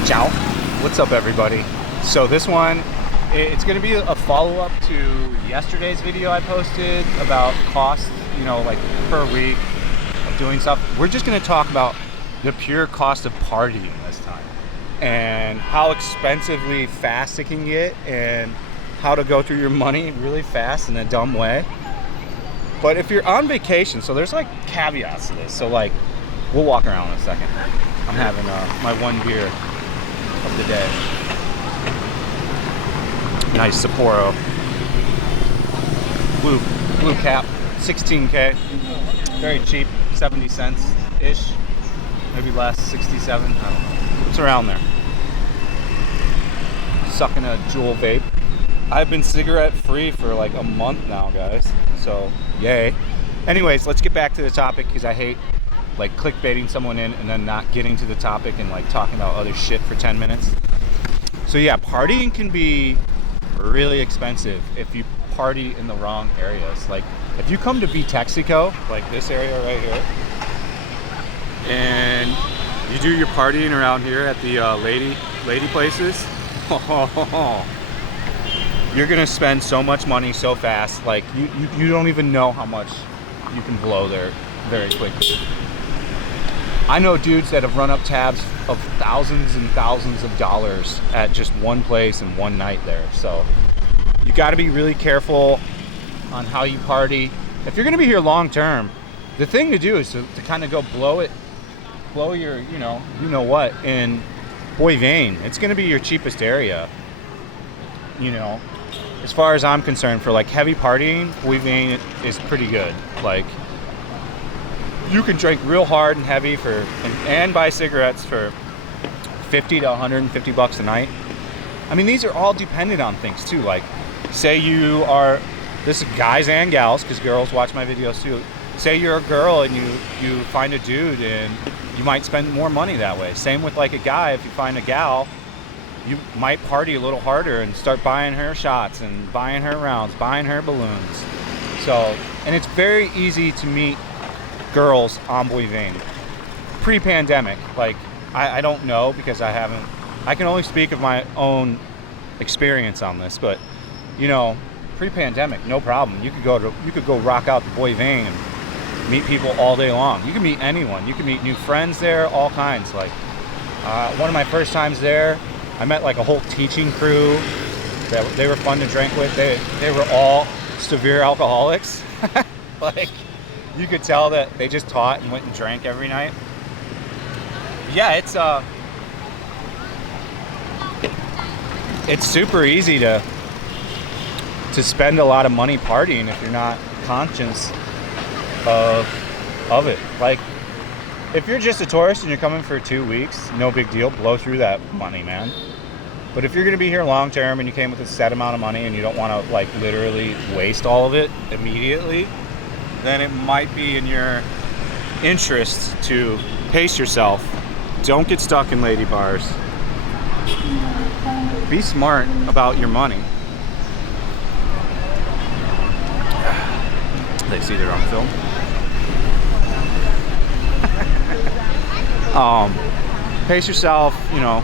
Xin chào. What's up, everybody? So this one, it's going to be a follow-up to yesterday's video I posted about costs, you know, like per week of doing stuff. We're just going to talk about the pure cost of partying this time and how expensively fast it can get and how to go through your money really fast in a dumb way. But if you're on vacation, so there's like caveats to this. So like, we'll walk around in a second. I'm having my one beer of the day. Nice Sapporo. Blue cap, 16K. Very cheap, 70 cents-ish. Maybe less, 67, I don't know. It's around there. Sucking a Juul vape. I've been cigarette free for like a month now, guys. So, yay. Anyways, let's get back to the topic because I hate like clickbaiting someone in and then not getting to the topic and like talking about other shit for 10 minutes. So yeah, partying can be really expensive if you party in the wrong areas. Like if you come to Texaco, like this area right here, and you do your partying around here at the lady places, you're gonna spend so much money so fast. Like you don't even know how much you can blow there very quickly. I know dudes that have run up tabs of thousands and thousands of dollars at just one place and one night there. So you got to be really careful on how you party. If you're going to be here long term, the thing to do is to kind of go blow your, you know what, in Boivin. It's going to be your cheapest area. You know, as far as I'm concerned, for like heavy partying, Boivin is pretty good. Like, you can drink real hard and heavy and buy cigarettes for 50 to 150 bucks a night. I mean, these are all dependent on things too. Like, say you are, this is guys and gals, because girls watch my videos too. Say you're a girl and you find a dude and you might spend more money that way. Same with like a guy, if you find a gal, you might party a little harder and start buying her shots and buying her rounds, buying her balloons. So, and it's very easy to meet girls on Boivin. Pre-pandemic, like I don't know because I can only speak of my own experience on this, but you know, pre-pandemic, no problem. You could go rock out to Boivin and meet people all day long. You can meet anyone. You can meet new friends there, all kinds. Like one of my first times there, I met like a whole teaching crew that they were fun to drink with. They were all severe alcoholics. Like, you could tell that they just taught and went and drank every night. Yeah, it's super easy to spend a lot of money partying if you're not conscious of it. Like, if you're just a tourist and you're coming for 2 weeks, no big deal, blow through that money, man. But if you're gonna be here long term and you came with a set amount of money and you don't wanna like literally waste all of it immediately, then it might be in your interest to pace yourself. Don't get stuck in lady bars. Be smart about your money. They see they're on film. Pace yourself, you know.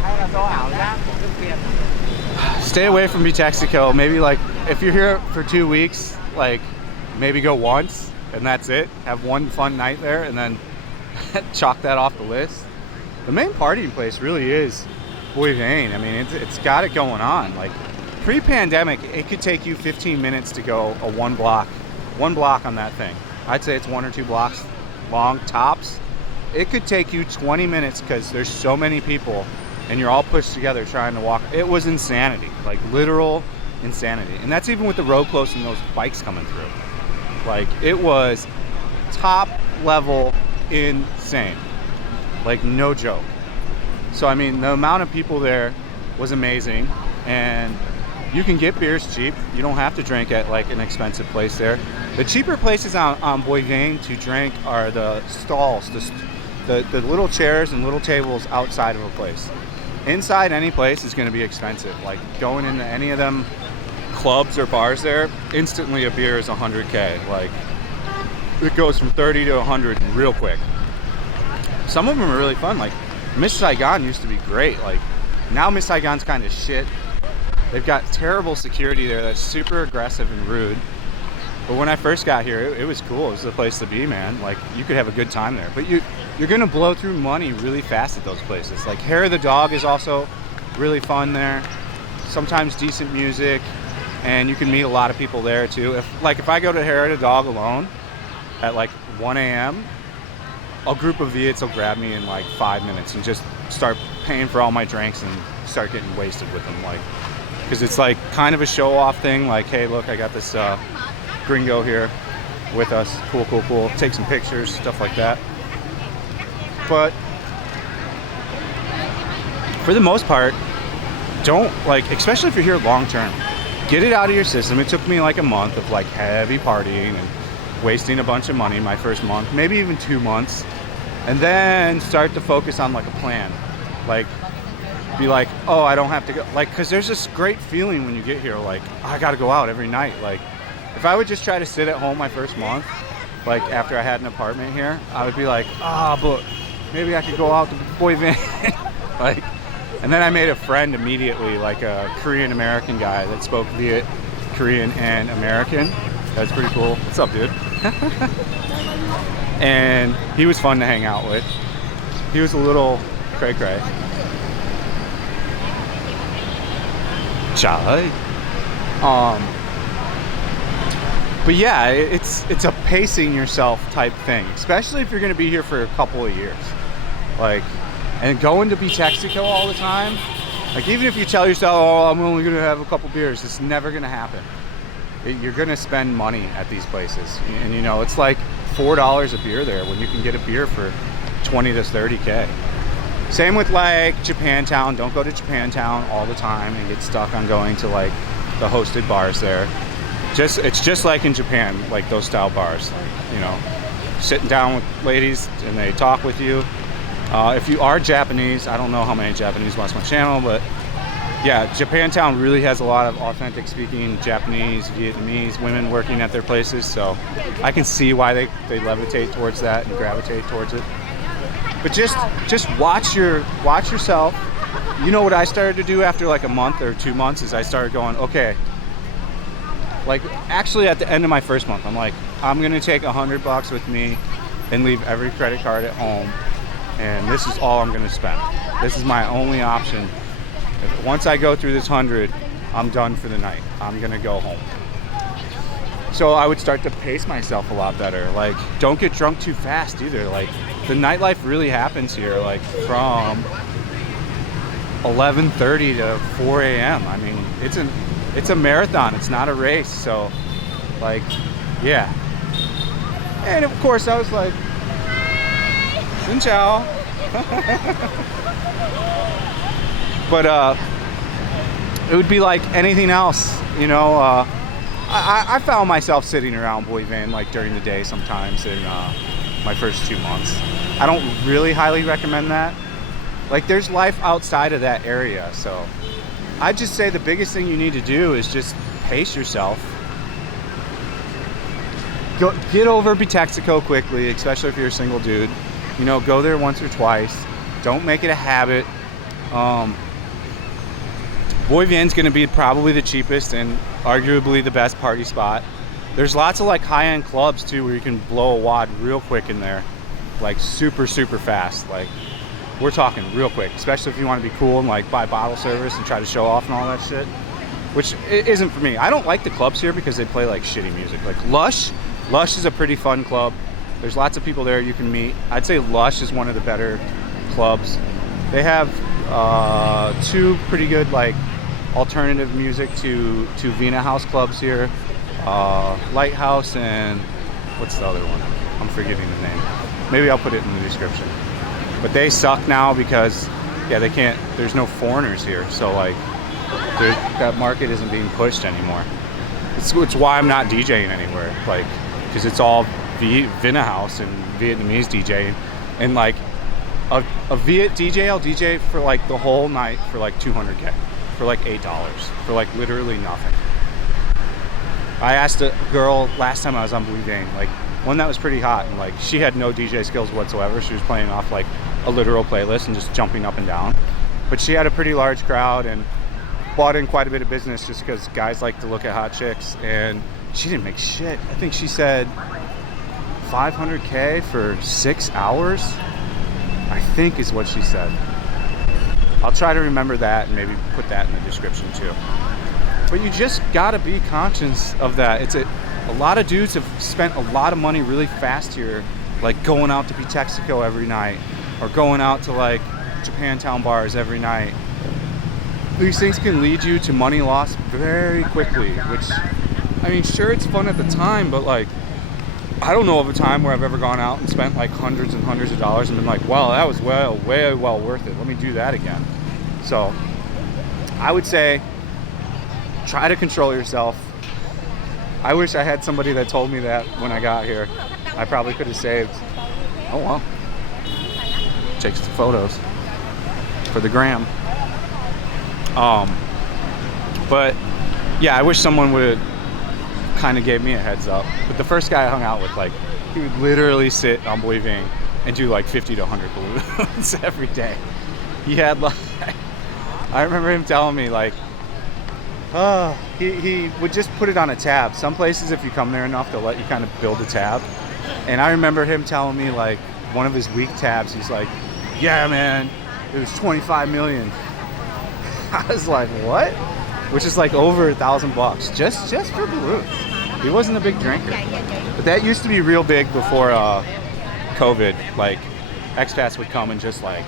Stay away from Texaco. Maybe like if you're here for 2 weeks, like maybe go once. And that's it. Have one fun night there and then chalk that off the list. The main partying place really is Boivin. I mean, it's got it going on. Like pre-pandemic, it could take you 15 minutes to go a one block on that thing. I'd say it's 1 or 2 blocks long tops. It could take you 20 minutes because there's so many people and you're all pushed together trying to walk. It was insanity, like literal insanity. And that's even with the road closed and those bikes coming through. Like, it was top level insane. Like, no joke. So, I mean, the amount of people there was amazing. And you can get beers cheap. You don't have to drink at, like, an expensive place there. The cheaper places on Boivin to drink are the stalls, the little chairs and little tables outside of a place. Inside any place is going to be expensive. Like, going into any of them clubs or bars there, instantly a beer is 100K. Like, it goes from 30 to 100 real quick. Some of them are really fun. Like Miss Saigon used to be great. Like Now Miss Saigon's kind of shit. They've got terrible security there that's super aggressive and rude. But when I first got here, it was cool. It was the place to be, man. Like, you could have a good time there. But you're gonna blow through money really fast at those places. Like, Hair of the Dog is also really fun there. Sometimes decent music, and you can meet a lot of people there too. If I go to Hair of the Dog alone at like 1 a.m., a group of Viets will grab me in like 5 minutes and just start paying for all my drinks and start getting wasted with them. Like, because it's like kind of a show-off thing. Like, hey, look, I got this gringo here with us. Cool. Take some pictures, stuff like that. But for the most part, don't, like, especially if you're here long term, get it out of your system. It took me like a month of like heavy partying and wasting a bunch of money my first month, maybe even 2 months, and then start to focus on like a plan. Like, be like, oh, I don't have to go, like, because there's this great feeling when you get here, like, I gotta go out every night. Like, if I would just try to sit at home my first month, like after I had an apartment here, I would be like, but maybe I could go out to Boy Van. Like, and then I made a friend immediately, like a Korean American guy that spoke Viet, Korean, and American. That's pretty cool. What's up, dude? And he was fun to hang out with. He was a little cray-cray. Chai. But yeah, it's a pacing yourself type thing, especially if you're going to be here for a couple of years. Like, and going to Texaco all the time, like, even if you tell yourself, oh, I'm only going to have a couple beers, it's never going to happen. You're going to spend money at these places. And you know, it's like $4 a beer there when you can get a beer for 20 to 30K. Same with like Japantown. Don't go to Japantown all the time and get stuck on going to like the hosted bars there. It's just like in Japan, like those style bars, like, you know, sitting down with ladies and they talk with you. If you are Japanese, I don't know how many Japanese watch my channel, but yeah, Japantown really has a lot of authentic speaking Japanese, Vietnamese women working at their places, so I can see why they levitate towards that and gravitate towards it. But just watch yourself. You know what I started to do after like a month or 2 months is I started going, okay, like actually at the end of my first month, I'm like, I'm gonna take $100 with me and leave every credit card at home, and this is all I'm gonna spend. This is my only option. Once I go through this 100, I'm done for the night. I'm gonna go home. So I would start to pace myself a lot better. Like, don't get drunk too fast either. Like, the nightlife really happens here, like from 11:30 to 4 a.m. I mean, it's a marathon. It's not a race. So, like, yeah. And of course, I was like, Xin chào. But it would be like anything else, you know. I found myself sitting around Boy Van like during the day sometimes in my first 2 months. I don't really highly recommend that. Like, there's life outside of that area, so I'd just say the biggest thing you need to do is just pace yourself. Get over Texaco quickly, especially if you're a single dude. You know, go there once or twice. Don't make it a habit. Boy Van's gonna be probably the cheapest and arguably the best party spot. There's lots of like high-end clubs too where you can blow a wad real quick in there, like super fast. Like, we're talking real quick, especially if you want to be cool and like buy bottle service and try to show off and all that shit, which isn't for me. I don't like the clubs here because they play like shitty music. Like Lush is a pretty fun club. There's lots of people there you can meet. I'd say Lush is one of the better clubs. They have 2 pretty good like alternative music to Vina House clubs here. Lighthouse and what's the other one? I'm forgetting the name. Maybe I'll put it in the description. But they suck now because, yeah, they can't, there's no foreigners here. So like, that market isn't being pushed anymore. It's why I'm not DJing anywhere. Like, because it's all Vina House and Vietnamese DJing. And like, a Viet DJ, I'll DJ for like the whole night for like 200K. For like $8, for like literally nothing. I asked a girl last time I was on Blue Game, like one that was pretty hot, and like she had no DJ skills whatsoever. She was playing off like a literal playlist and just jumping up and down. But she had a pretty large crowd and bought in quite a bit of business just because guys like to look at hot chicks. And she didn't make shit. I think she said 500K for 6 hours, I think is what she said. I'll try to remember that and maybe put that in the description too. But you just gotta be conscious of that. It's a lot of dudes have spent a lot of money really fast here, like going out to Texaco every night or going out to like Japantown bars every night. These things can lead you to money loss very quickly, which, I mean, sure, it's fun at the time, but like, I don't know of a time where I've ever gone out and spent like hundreds and hundreds of dollars and been like, wow, that was way well worth it. Let me do that again. So I would say try to control yourself. I wish I had somebody that told me that when I got here. I probably could have saved. Oh well. Takes the photos for the gram. But yeah, I wish someone would kind of gave me a heads up. But the first guy I hung out with, like, he would literally sit on Believing and do like 50 to 100 balloons every day. He had like, I remember him telling me like, he would just put it on a tab. Some places, if you come there enough, they'll let you kind of build a tab. And I remember him telling me like one of his week tabs, he's like, yeah man, it was 25 million. I was like, what? Which is like over $1,000 just for balloons. He wasn't a big drinker, but that used to be real big before COVID. Like expats would come and just like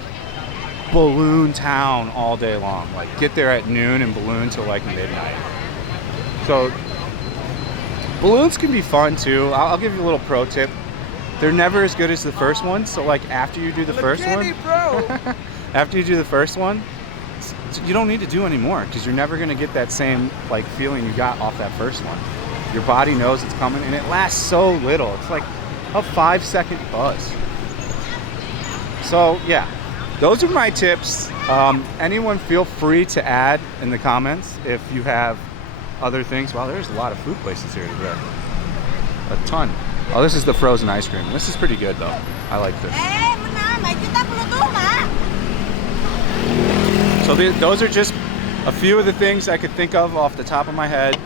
balloon town all day long. Like get there at noon and balloon till like midnight. So balloons can be fun too. I'll give you a little pro tip. They're never as good as the first one. So like after you do the first one, after you do the first one, you don't need to do any more because you're never going to get that same like feeling you got off that first one. Your body knows it's coming and it lasts so little. It's like a 5-second buzz. So yeah, those are my tips. Anyone feel free to add in the comments if you have other things. Wow, there's a lot of food places here today. A ton. Oh, this is the frozen ice cream. This is pretty good though. I like this. So those are just a few of the things I could think of off the top of my head.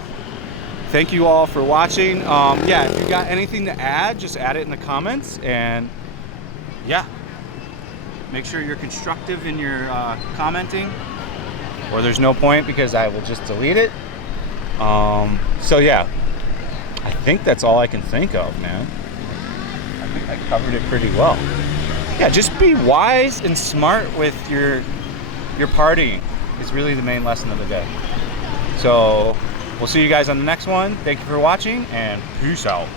Thank you all for watching. Yeah, if you got anything to add, just add it in the comments. And yeah, make sure you're constructive in your commenting, or there's no point because I will just delete it. So yeah, I think that's all I can think of, man. I think I covered it pretty well. Yeah, just be wise and smart with your partying is really the main lesson of the day. So we'll see you guys on the next one. Thank you for watching and peace out.